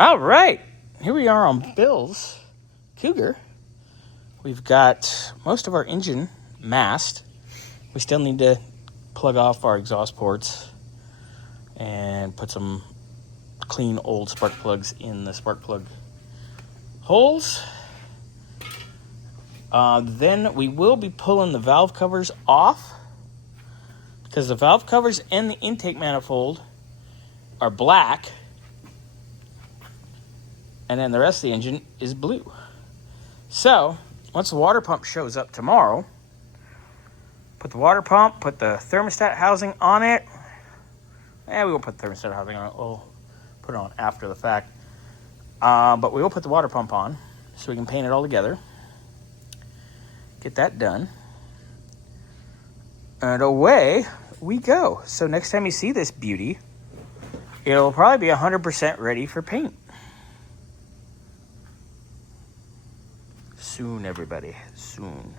All right, here we are on Bill's Cougar. We've got most of our engine masked. We still need to plug off our exhaust ports and put some clean old spark plugs in the spark plug holes. Then we will be pulling the valve covers off because the valve covers and the intake manifold are black. And then the rest of the engine is blue. So, once the water pump shows up tomorrow, put the water pump, put the thermostat housing on it. We won't put the thermostat housing on it. We'll put it on after the fact. But we will put the water pump on so we can paint it all together. Get that done. And away we go. So next time you see this beauty, it'll probably be 100% ready for paint. Soon, everybody. Soon.